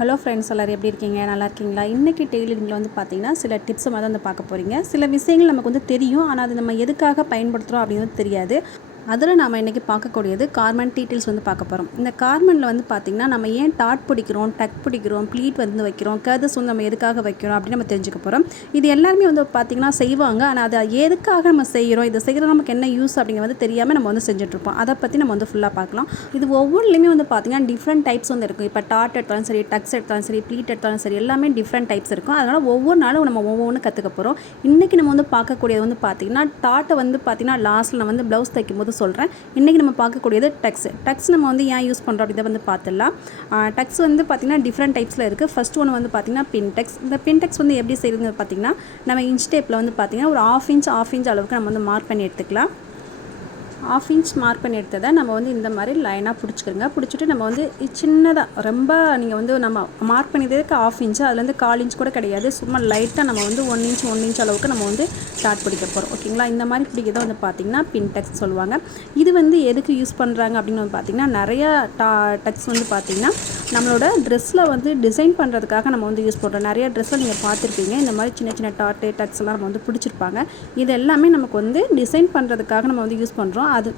Hello friends, எல்லோரும் எப்படி இருக்கீங்க? நல்லா இருக்கீங்களா? இன்றைக்கி டெய்லரிங்கில் வந்து பார்த்திங்கன்னா சில டிப்ஸ் மாதிரி வந்து பார்க்க போகிறீங்க. சில விஷயங்கள் நமக்கு வந்து தெரியும், ஆனால் அது நம்ம எதுக்காக பயன்படுத்துகிறோம் அப்படின்னு தெரியாது. அதில் நாம் இன்றைக்கி பார்க்கக்கூடியது கார்மெண்ட் டீட்டெயில்ஸ் வந்து பார்க்க போகிறோம். இந்த கார்மெண்ட்டில் வந்து பார்த்திங்கன்னா நம்ம ஏன் டாட் பிடிக்கிறோம், டக் பிடிக்கிறோம், ப்ளீட் வந்து வைக்கிறோம், கர்தஸ் வந்து நம்ம எதுக்காக வைக்கிறோம் அப்படின்னு நம்ம தெரிஞ்சுக்க போகிறோம். இது எல்லாருமே வந்து பார்த்திங்கன்னா செய்வாங்க, ஆனால் அதை எதுக்காக நம்ம செய்கிறோம், இதை செய்கிறது நமக்கு என்ன யூஸ் அப்படிங்கிறது வந்து தெரியாமல் நம்ம வந்து செஞ்சுட்ருப்போம். அதை பற்றி நம்ம வந்து ஃபுல்லாக பார்க்கலாம். இது ஒவ்வொன்றுலையுமே வந்து பார்த்திங்கன்னா டிஃப்ரெண்ட் டைப்ஸ் வந்து இருக்கும். இப்போ டாட் எடுத்தாலும் சரி, டக்ஸ் எடுத்தாலும் சரி, ப்ளீட் எடுத்தாலும் சரி, எல்லாமே டிஃப்ரெண்ட் டைப்ஸ் இருக்கும். அதனால் ஒவ்வொரு நாளும் நம்ம ஒவ்வொன்று கற்றுக்க போகிறோம். இன்றைக்கி நம்ம வந்து பார்க்கக்கூடியது வந்து பார்த்திங்கன்னா டாட்டை வந்து பார்த்திங்கன்னா லாஸ்ட்டில் நான் வந்து ப்ளவுஸ் தைக்கும் போது சொல்கிறேன். இன்றைக்கி நம்ம பார்க்கக்கூடியது டக்ஸ் நம்ம வந்து ஏன் யூஸ் பண்ணுறோம் அப்படின்றத வந்து பார்த்துடலாம். டக்ஸ் வந்து பார்த்திங்கன்னா டிஃப்ரெண்ட் டைப்ஸில் இருக்குது. ஃபர்ஸ்ட் ஒன்று வந்து பார்த்திங்கன்னா பின்டெக்ஸ். இந்த பின்டெக்ஸ் வந்து எப்படி செய்யுதுன்னு பார்த்திங்கன்னா நம்ம இன்ச் டேப்பில் வந்து பார்த்திங்கன்னா ஒரு ஆஃப் இன்ச் அளவுக்கு நம்ம வந்து மார்க் பண்ணி எடுத்துக்கலாம். ½ இன்ச் மார்க் பண்ணி எடுத்ததை நம்ம வந்து இந்த மாதிரி லைனாக பிடிச்சிக்கிறோங்க. பிடிச்சிட்டு நம்ம வந்து சின்னதாக ரொம்ப நீங்கள் வந்து நம்ம மார்க் பண்ணியதுக்கு ½ இன்ச்சு, அதுலேருந்து 1/4 இன்ச் கூட கிடையாது, சும்மா லைட்டாக நம்ம வந்து 1 இன்ச் அளவுக்கு நம்ம வந்து டாட் பிடிக்க போகிறோம். ஓகேங்களா? இந்த மாதிரி பிடிக்கிறத வந்து பார்த்திங்கன்னா பின்டெக்ஸ் சொல்லுவாங்க. இது வந்து எதுக்கு யூஸ் பண்ணுறாங்க அப்படின்னு வந்து பார்த்திங்கன்னா நிறையா டக்ஸ் வந்து பார்த்திங்கன்னா நம்மளோட ட்ரெஸ்ஸில் வந்து டிசைன் பண்ணுறதுக்காக நம்ம வந்து யூஸ் பண்ணுறோம். நிறைய ட்ரெஸ்ஸில் நீங்கள் பார்த்துருப்பீங்க, இந்த மாதிரி சின்ன சின்ன டக்ஸ் எல்லாம் நம்ம வந்து பிடிச்சிருப்பாங்க. இது எல்லாமே நமக்கு வந்து டிசைன் பண்ணுறதுக்காக நம்ம வந்து யூஸ் பண்ணுறோம். அது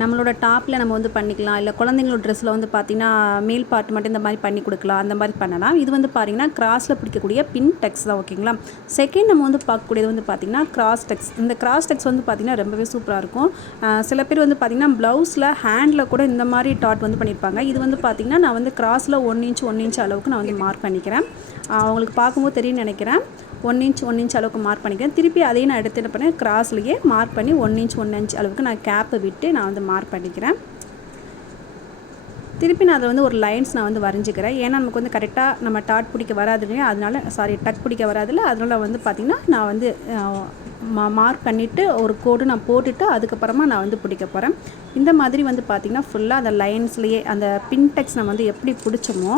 நம்மளோட டாப்பில் நம்ம வந்து பண்ணிக்கலாம், இல்லை குழந்தைங்களோட ட்ரெஸ்ஸில் வந்து பார்த்திங்கன்னா மேல் பார்ட் மட்டும் இந்த மாதிரி பண்ணி கொடுக்கலாம், அந்த மாதிரி பண்ணலாம். இது வந்து பார்த்திங்கன்னா கிராஸில் பிடிக்கக்கூடிய பின் டக்ஸ் தான். ஓகேங்களா? செகண்ட் நம்ம வந்து பார்க்கக்கூடியது வந்து பார்த்திங்கன்னா கிராஸ் டக்ஸ். இந்த கிராஸ் டக்ஸ் வந்து பார்த்திங்கன்னா ரொம்பவே சூப்பராக இருக்கும். சில பேர் வந்து பார்த்திங்கன்னா ப்ளவுஸில் ஹேண்டில் கூட இந்த மாதிரி டாட் வந்து பண்ணியிருப்பாங்க. இது வந்து பார்த்திங்கன்னா நான் வந்து கிராஸில் 1 இன்ச் அளவுக்கு நான் வந்து மார்க் பண்ணிக்கிறேன். அவங்களுக்கு பார்க்கும்போது தெரியும்னு நினைக்கிறேன். 1 இன்ச் அளவுக்கு மார்க் பண்ணிக்கிறேன். திருப்பி அதையும் நான் எடுத்து என்ன பண்ணேன், கிராஸ்லேயே மார்க் பண்ணி 1 இன்ச் அளவுக்கு நான் கேப்பை விட்டு நான் வந்து மார்க் பண்ணிக்கிறேன். திருப்பி நான் அதை வந்து ஒரு லைன்ஸ் நான் வந்து வரைஞ்சிக்கிறேன். ஏன்னா நமக்கு வந்து கரெக்டாக நம்ம டாட் பிடிக்க வராது இல்லையா, அதனால டக் பிடிக்க வராதுல்ல, அதனால் வந்து பார்த்திங்கன்னா நான் வந்து மார்க் பண்ணிவிட்டு ஒரு கோடு நான் போட்டுட்டு அதுக்கப்புறமா நான் வந்து பிடிக்க போகிறேன். இந்த மாதிரி வந்து பார்த்திங்கன்னா ஃபுல்லாக அந்த லைன்ஸ்லேயே அந்த பின் டக்ஸ் நம்ம வந்து எப்படி பிடிச்சோமோ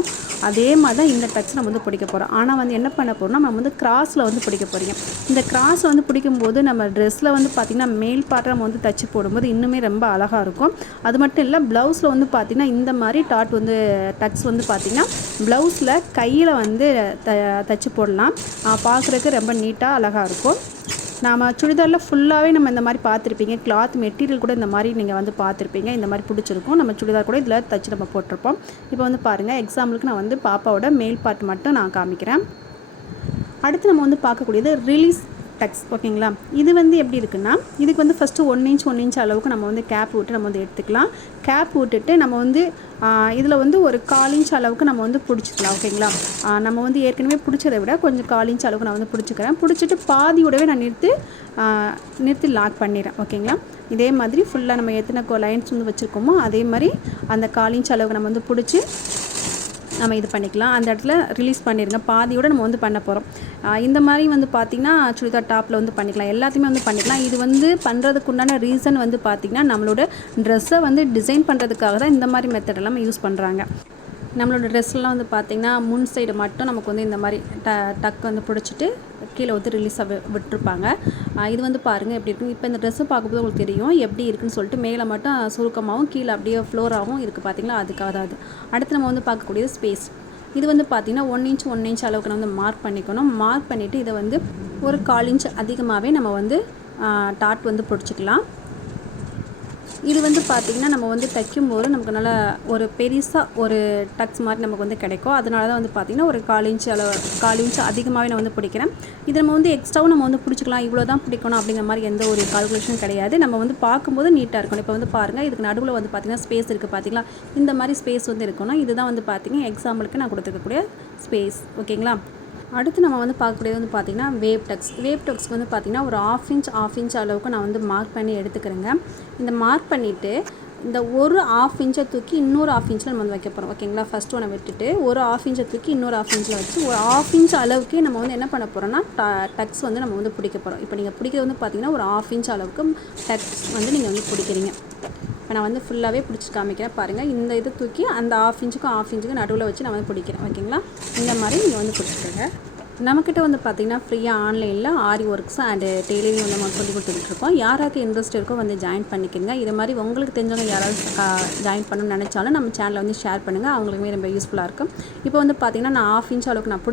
அதே மாதிரி தான் இந்த டக்ஸ் நம்ம வந்து பிடிக்க போகிறோம். ஆனால் வந்து என்ன பண்ண போகிறோம்னா நம்ம வந்து கிராஸில் வந்து பிடிக்க போகிறீங்க. இந்த கிராஸ் வந்து பிடிக்கும்போது நம்ம ட்ரெஸ்ஸில் வந்து பார்த்திங்கன்னா மேல் பார்ட்டை நம்ம வந்து தச்சு போடும்போது இன்னுமே ரொம்ப அழகாக இருக்கும். அது மட்டும் இல்லை, ப்ளவுஸில் வந்து பார்த்திங்கன்னா இந்த மாதிரி டாட் வந்து டக்ஸ் வந்து பார்த்திங்கன்னா ப்ளவுஸில் கையில் வந்து தச்சு போடலாம். பார்க்குறதுக்கு ரொம்ப நீட்டாக அழகாக இருக்கும். நாம் சுடிதாரில் ஃபுல்லாகவே நம்ம இந்த மாதிரி பார்த்துருப்பீங்க. கிளாத் மெட்டீரியல் கூட இந்த மாதிரி நீங்கள் வந்து பார்த்துருப்பீங்க. இந்த மாதிரி பிடிச்சிருக்கும். நம்ம சுடிதார் கூட இதில் தச்சு நம்ம போட்டிருப்போம். இப்போ வந்து பாருங்கள், எக்ஸாம்பிளுக்கு நான் வந்து பாப்பாவோட மேல் பார்ட் மட்டும் நான் காமிக்கிறேன். அடுத்து நம்ம வந்து பார்க்கக்கூடியது ரிலீஸ் டக்ஸ். ஓகேங்களா? இது வந்து எப்படி இருக்குன்னா, இதுக்கு வந்து ஃபஸ்ட்டு 1 இன்ச் அளவுக்கு நம்ம வந்து கேப் விட்டு நம்ம வந்து எடுத்துக்கலாம். கேப் விட்டுட்டு நம்ம வந்து இதில் வந்து ஒரு 1/4 இன்ச் அளவுக்கு நம்ம வந்து பிடிச்சிக்கலாம். ஓகேங்களா? நம்ம வந்து ஏற்கனவே பிடிச்சதை விட கொஞ்சம் 1/4 இன்ச் அளவுக்கு நான் வந்து பிடிச்சிக்கிறேன். பிடிச்சிட்டு பாதியோடவே நான் நிறுத்தி லாக் பண்ணிடுறேன். ஓகேங்களா? இதே மாதிரி ஃபுல்லாக நம்ம எத்தனை லைன்ஸ் வந்து வச்சுருக்கோமோ அதே மாதிரி அந்த 1/4 இன்ச் அளவுக்கு நம்ம வந்து பிடிச்சி நம்ம இது பண்ணிக்கலாம். அந்த இடத்துல ரிலீஸ் பண்ணிடுங்க. பாதியோடு நம்ம வந்து பண்ண போகிறோம். இந்த மாதிரி வந்து பார்த்திங்கன்னா சுடிதார் டாப்பில் வந்து பண்ணிக்கலாம், எல்லாத்தையுமே வந்து பண்ணிக்கலாம். இது வந்து பண்ணுறதுக்கு உண்டான ரீசன் வந்து பார்த்திங்கன்னா நம்மளோட ட்ரெஸ்ஸை வந்து டிசைன் பண்ணுறதுக்காக தான் இந்த மாதிரி மெத்தடெல்லாம் யூஸ் பண்ணுறாங்க. நம்மளோட ட்ரெஸ்லாம் வந்து பார்த்திங்கன்னா முன் சைடு மட்டும் நமக்கு வந்து இந்த மாதிரி டக் வந்து பிடிச்சிட்டு கீழே வந்து ரிலீஸாக விட்டுருப்பாங்க. இது வந்து பாருங்கள் எப்படி இருக்கும். இப்போ இந்த ட்ரெஸ்ஸை பார்க்கும்போது உங்களுக்கு தெரியும் எப்படி இருக்குன்னு சொல்லிட்டு. மேலே மட்டும் சுருக்கமாகவும் கீழே அப்படியே ஃப்ளோராகவும் இருக்குது பார்த்திங்களா, அதுக்காக தான் அது. அடுத்து நம்ம வந்து பார்க்கக்கூடியது ஸ்பேஸ். இது வந்து பார்த்திங்கன்னா 1 இன்ச் அளவுக்கு நம்ம வந்து மார்க் பண்ணிக்கணும். மார்க் பண்ணிவிட்டு இதை வந்து ஒரு 1/4 இன்ச் அதிகமாகவே நம்ம வந்து டாட் வந்து பிடிச்சிக்கலாம். இது வந்து பார்த்திங்கன்னா நம்ம வந்து தைக்கும்போது நமக்கு நல்லா ஒரு பெருசாக ஒரு டக்ஸ் மாதிரி நமக்கு வந்து கிடைக்கும். அதனால தான் வந்து பார்த்திங்கன்னா ஒரு 1/4 இன்ச் அதிகமாகவே நான் வந்து பிடிக்கிறேன். இது நம்ம வந்து எக்ஸ்ட்ராவும் நம்ம வந்து பிடிச்சிக்கலாம். இவ்வளோ தான் பிடிக்கணும் அப்படிங்கிற மாதிரி எந்த ஒரு கால்குலேஷனும் கிடையாது. நம்ம வந்து பார்க்கும்போது நீட்டாக இருக்கணும். இப்போ வந்து பாருங்கள், இதுக்கு நடுவில் வந்து பார்த்திங்கன்னா ஸ்பேஸ் இருக்குது பார்த்திங்களா, இந்த மாதிரி ஸ்பேஸ் வந்து இருக்கணும். இதுதான் வந்து பார்த்திங்கன்னா எக்ஸாம்பிளுக்கு நான் கொடுத்துருக்கக்கூடிய ஸ்பேஸ். ஓகேங்களா? அடுத்து நம்ம வந்து பார்க்கக்கூடியது வந்து பார்த்திங்கன்னா வேவ் டக்ஸ்க்கு வந்து பார்த்திங்கன்னா ஒரு ½ இன்ச் அளவுக்கு நான் வந்து மார்க் பண்ணி எடுத்துக்கிறேங்க. இந்த மார்க் பண்ணிவிட்டு இந்த ஒரு ½ இன்ச்சை தூக்கி இன்னொரு ½ இன்ச்சில் நம்ம வந்து வைக்க போகிறோம். ஓகேங்களா? ஃபஸ்ட்டு ஒன்று விட்டுட்டு ஒரு ½ இன்ச்சை தூக்கி இன்னொரு ½ இன்ச்சில் வச்சு ஒரு ½ இன்ச் அளவுக்கு நம்ம வந்து என்ன பண்ண போகிறோம்னா டக்ஸ் வந்து நம்ம வந்து பிடிக்க போகிறோம். இப்போ நீங்கள் பிடிக்கிறது வந்து பார்த்திங்கன்னா ஒரு ½ இன்ச் அளவுக்கு டக்ஸ் வந்து நீங்கள் வந்து பிடிக்கிறீங்க. இப்போ நான் வந்து ஃபுல்லாகவே பிடிச்சி காமிக்கிறேன் பாருங்கள். இந்த இது தூக்கி அந்த ½ இன்ச்சுக்கும் ½ இன்ச்சுக்கும் நடுவில் வச்சு நான் வந்து பிடிக்கிறேன். ஓகேங்களா? இந்த மாதிரி நீங்கள் வந்து பிடிச்சிக்கோங்க. நம்மக்கிட்ட வந்து பார்த்திங்கன்னா ஃப்ரீயாக ஆன்லைனில் ஆரி ஒர்க்ஸ் அண்டு டெய்லரிங் வந்து நம்ம சொல்லி கொடுத்துட்ருக்கோம். யாராவது இன்ட்ரெஸ்ட் இருக்கோ வந்து ஜாயின் பண்ணிக்கோங்க. இது மாதிரி உங்களுக்கு தெரிஞ்சவங்க யாராவது ஜாயின் பண்ணணும்னு நினச்சாலும் நம்ம சேனலை வந்து ஷேர் பண்ணுங்கள். அவங்களுக்குமே ரொம்ப யூஸ்ஃபுல்லாக இருக்கும். இப்போ வந்து பார்த்திங்கன்னா நான் 1/2 இன்ச் அளவுக்கு நான்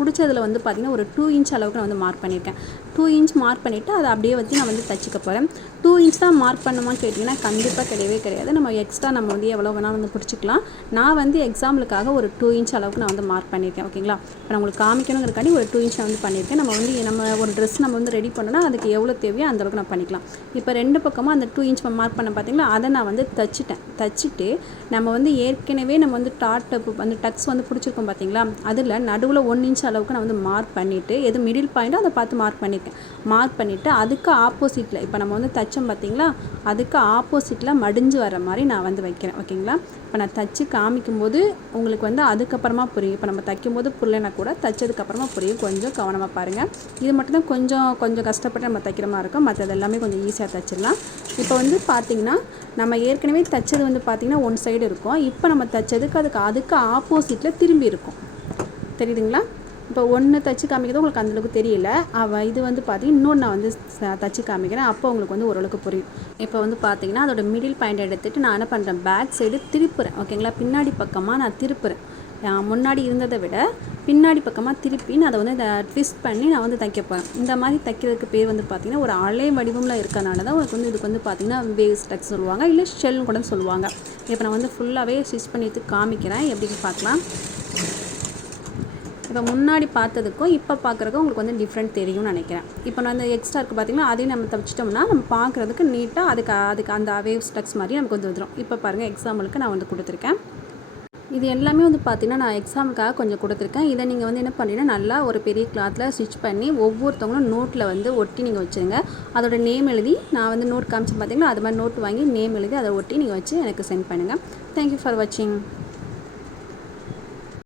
பிடிச்சதில் வந்து பார்த்திங்கன்னா ஒரு 2 இன்ச் அளவுக்கு நான் வந்து மார்க் பண்ணியிருக்கேன். 2 இன்ச் மார்க் பண்ணிவிட்டு அதை அப்படியே வந்து நான் வந்து தச்சுக்க போகிறேன். 2 இன்ச் தான் மார்க் பண்ணுமான்னு கேட்டிங்கன்னா கண்டிப்பாக கிடையவே கிடையாது. நம்ம எக்ஸ்ட்ரா நம்ம வந்து எவ்வளோ வேணாலும் வந்து பிடிச்சிக்கலாம். நான் வந்து எக்ஸாம்பிளுக்காக ஒரு 2 இன்ச் அளவுக்கு நான் வந்து மார்க் பண்ணியிருக்கேன். ஓகேங்களா? இப்போ நான் உங்களுக்கு காமிக்கணுங்கிறக்காண்டி ஒரு 2 இன்ச் வந்து பண்ணியிருக்கேன். நம்ம ஒரு ட்ரெஸ் நம்ம வந்து ரெடி பண்ணோன்னா அதுக்கு எவ்வளோ தேவையோ அந்தளவுக்கு நான் பண்ணிக்கலாம். இப்போ 2 பக்கமும் அந்த 2 இன்ச் மார்க் பண்ண பார்த்தீங்களா, அதை நான் வந்து தச்சுட்டு நம்ம வந்து ஏற்கனவே நம்ம வந்து அந்த டக்ஸ் வந்து பிடிச்சிருக்கோம் பார்த்தீங்களா, அதில் நடுவில் 1 இன்ச் அளவுக்கு நான் வந்து மார்க் பண்ணிவிட்டு எது மிடில் பாயிண்ட்டோ அதை பார்த்து மார்க் பண்ணிவிட்டு அதுக்கு ஆப்போசிட்டில் இப்போ நம்ம வந்து தச்சோம் பார்த்தீங்களா, அதுக்கு ஆப்போசிட்டில் மடிஞ்சு வர மாதிரி நான் வந்து வைக்கிறேன். ஓகேங்களா? இப்போ நான் தச்சு காமிக்கும்போது உங்களுக்கு வந்து அதுக்கப்புறமா புரியும். இப்போ நம்ம தைக்கும்போது புரியலைன்னா கூட தச்சதுக்கப்புறமா புரியும். கொஞ்சம் கவனமாக பாருங்கள். இது மட்டும் தான் கொஞ்சம் கஷ்டப்பட்டு நம்ம தைக்கிற மாதிரி இருக்கும். மற்றது எல்லாமே கொஞ்சம் ஈஸியாக தைச்சிடலாம். இப்போ வந்து பார்த்திங்கன்னா நம்ம ஏற்கனவே தைச்சது வந்து பார்த்திங்கன்னா ஒன் சைடு இருக்கும். இப்போ நம்ம தைச்சதுக்கு அதுக்கு ஆப்போசிட்டில் திரும்பி இருக்கும். தெரியுதுங்களா? இப்போ ஒன்று தச்சு காமிக்கிறது உங்களுக்கு அந்தளவுக்கு தெரியல. இது வந்து பார்த்திங்கன்னா இன்னொன்று நான் வந்து தச்சு காமிக்கிறேன். அப்போ உங்களுக்கு வந்து ஓரளவுக்கு புரியும். இப்போ வந்து பார்த்திங்கன்னா அதோட மிடில் பாயிண்ட் எடுத்துகிட்டு நான் என்ன பண்ணுறேன், பேக் சைடு திருப்புறேன். ஓகேங்களா? பின்னாடி பக்கமாக நான் திருப்புறேன். முன்னாடி இருந்ததை விட பின்னாடி பக்கமாக திருப்பி நான் அதை வந்து ட்விஸ்ட் பண்ணி நான் வந்து தைக்க போகிறேன். இந்த மாதிரி தைக்கிறதுக்கு பேர் வந்து பார்த்திங்கன்னா ஒரு அலை வடிவமில் இருக்கனால தான் உங்களுக்கு வந்து இதுக்கு வந்து பார்த்திங்கன்னா வேவ்ஸ் டக்ஸ் சொல்லுவாங்க, இல்லை ஷெல்னு கூட சொல்லுவாங்க. இப்போ நான் வந்து ஃபுல்லாகவே ஸ்டிச் பண்ணிட்டு காமிக்கிறேன், எப்படின்னு பார்க்கலாம். இப்போ முன்னாடி பார்த்ததுக்கும் இப்போ பார்க்குறதுக்கும் உங்களுக்கு வந்து டிஃப்ரெண்ட் தெரியும்னு நினைக்கிறேன். இப்போ நான் அந்த எக்ஸ்ட்ரா இருக்குது பார்த்திங்கன்னா அதையும் நம்ம தச்சிட்டோம்னா நம்ம பார்க்குறதுக்கு நீட்டாக அதுக்கு அந்த வேவ்ஸ் டக்ஸ் மாதிரி நமக்கு வந்து வந்துடும். இப்போ பாருங்கள், எக்ஸாம்பிளுக்கு நான் வந்து கொடுத்துருக்கேன். இது எல்லாமே வந்து பார்த்திங்கன்னா நான் எக்ஸாமுக்காக கொஞ்சம் கொடுத்துருக்கேன். இதை நீங்கள் வந்து என்ன பண்ணிங்கன்னா நல்லா ஒரு பெரிய கிளாத்தில் ஸ்டிச் பண்ணி ஒவ்வொருத்தவங்களும் நோட்டில் வந்து ஒட்டி நீங்கள் வச்சுருங்க. அதோட நேம் எழுதி நான் வந்து நோட் காமிச்சு பார்த்திங்கன்னா அது மாதிரி நோட் வாங்கி நேம் எழுதி அதை ஒட்டி நீங்கள் வச்சு எனக்கு சென்ட் பண்ணுங்கள். தேங்க்யூ ஃபார் வாட்சிங்.